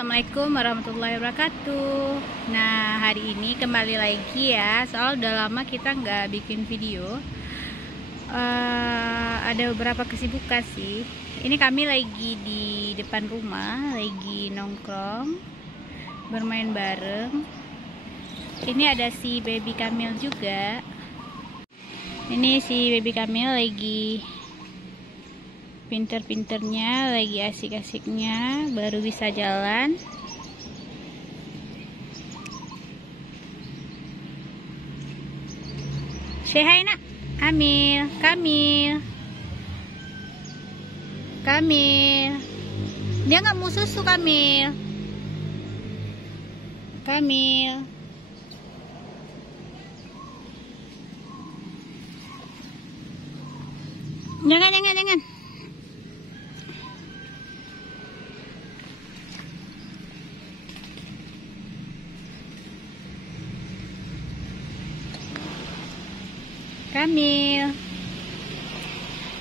Assalamualaikum warahmatullahi wabarakatuh. Nah, hari ini kembali lagi ya. Soal udah lama kita nggak bikin video. Ada beberapa kesibukan sih. Ini kami lagi di depan rumah, lagi nongkrong, bermain bareng. Ini ada si baby Kamil juga. Ini si baby Kamil lagi pinter-pinternya, lagi asik-asiknya, baru bisa jalan. Say hi nak. Kamil, Kamil, Kamil. Dia nggak mau susu, Kamil. Kamil. Jangan. Kamil,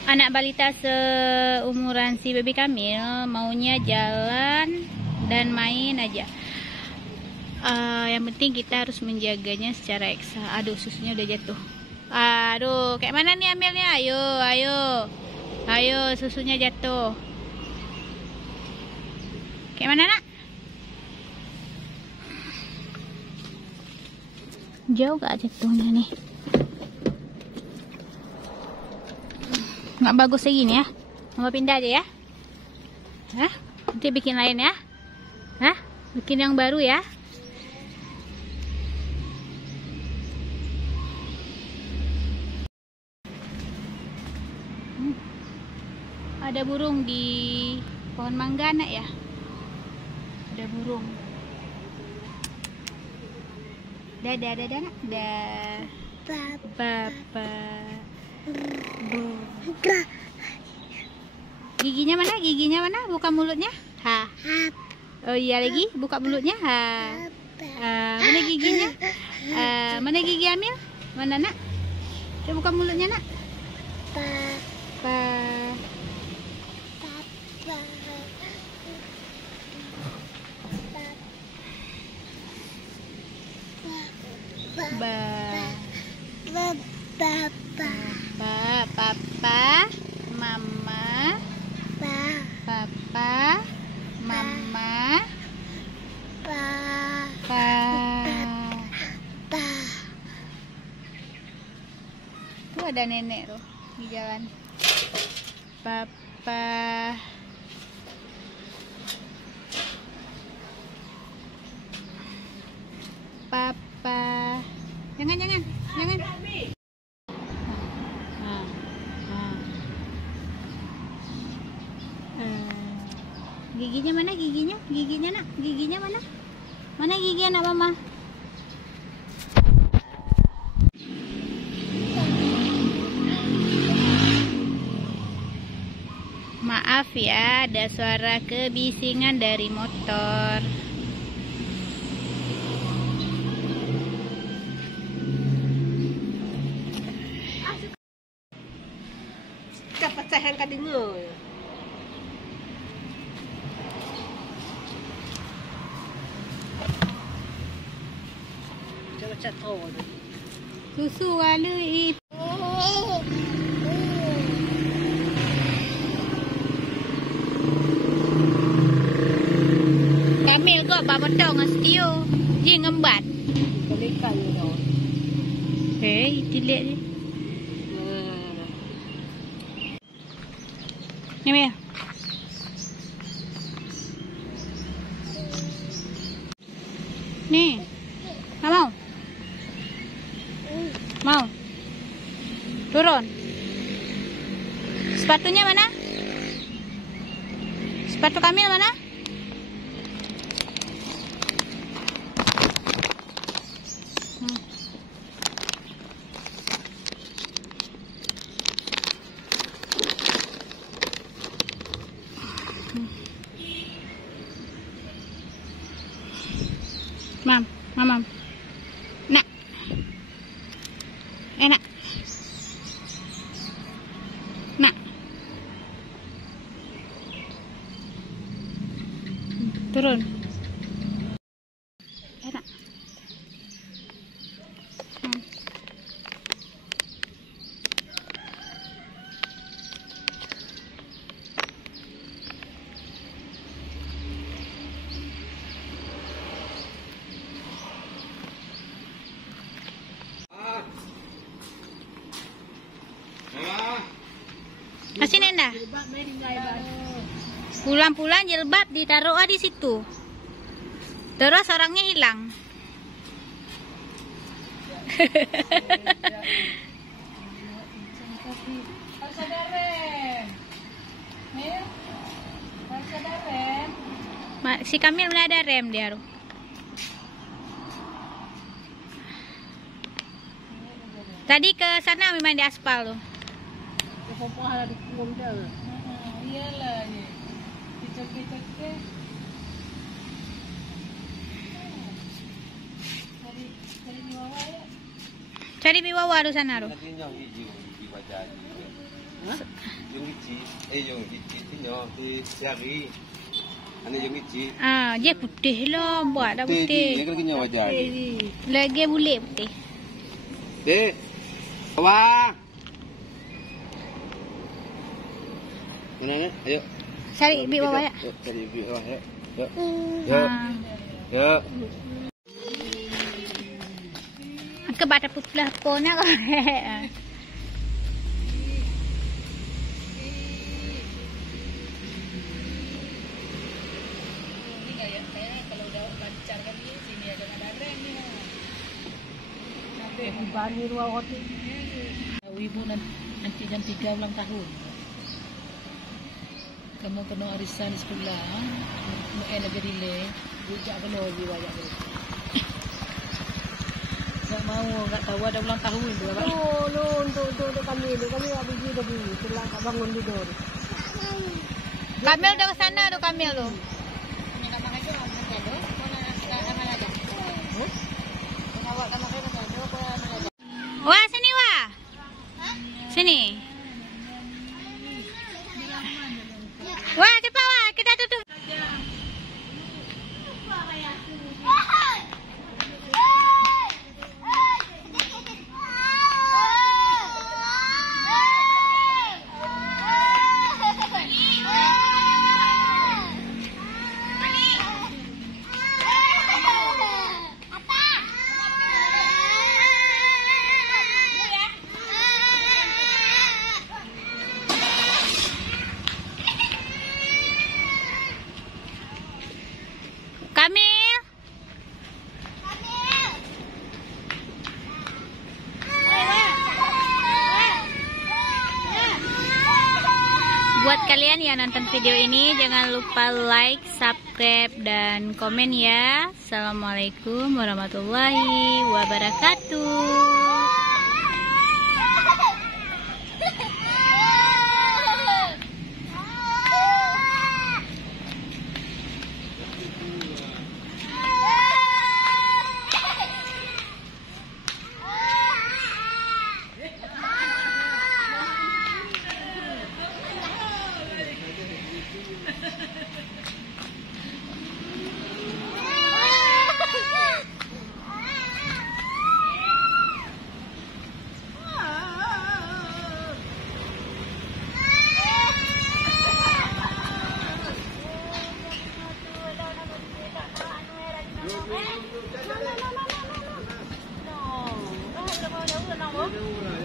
anak balita seumuran si baby Kamil, maunya jalan dan main aja. Yang penting kita harus menjaganya secara ekstra. Aduh, susunya udah jatuh. Aduh, kayak mana nih ambilnya? Ayo, susunya jatuh. Kayak mana nak? Jauh gak jatuhnya nih? Nggak bagus kayak gini ya. Mau pindah aja ya. Hah? Nanti bikin lain ya. Hah? Bikin yang baru ya. Ada burung di pohon mangga nak ya. Ada burung. Dadah nak. Papa. Giginya mana? Buka mulutnya. Ha. Oh iya lagi, buka mulutnya. Ha. Mana giginya? Mana gigi Amil? Mana nak? Coba buka mulutnya nak. Papa, mama, papa, mama, tuh ada nenek tuh di jalan. Papa, jangan. Giginya mana? Giginya nak? Giginya mana? Mana gigi anak mama? Maaf ya, ada suara kebisingan dari motor. Dapat sayang ka dengar. Susu wala Kamil kok pamatong astio. Ji ngembat. Balikan yo. Hei, dilihat ni. Ni Mel. Ni. Mau? Mau? Turun. Sepatunya mana? Sepatu Kamil mana? Mam. Nak. Enak. Nak. Turun. Pulang-pulang jilbab ditaruh di situ. Terus orangnya hilang. Si Kamil mana ada rem dia. Tadi ke sana memang di aspal tuh. Iyalah ni. Dicek-cek. Cari di bawah ya. Cari biwawa di sana tuh. Ah, dia putih lah, buat dah putih. Lagi boleh putih. Dek, bawah. Mana? Ayo. Cari biwawa ya. Cari biwawa ya. Yuk. Ah. Yuk. Ke bata putih pona kau. Bani ruang hotel. Ibu nanti jam 3 ulang tahun. Kamu kena arisan di sekolah. Mau lagi delay. Bujak kena lagi banyak. Tak mau, enggak tahu ada ulang tahun berapa. Untuk kami habis hidup dulu. Setelah bangun tidur. Kamil dah ke sana tu Kamil tu. Wah, sini wah. Sini. Wah, cepat wah, kita tutup. Kamil. Buat kalian yang nonton video ini, jangan lupa like, subscribe, dan komen ya. Assalamualaikum warahmatullahi wabarakatuh. No.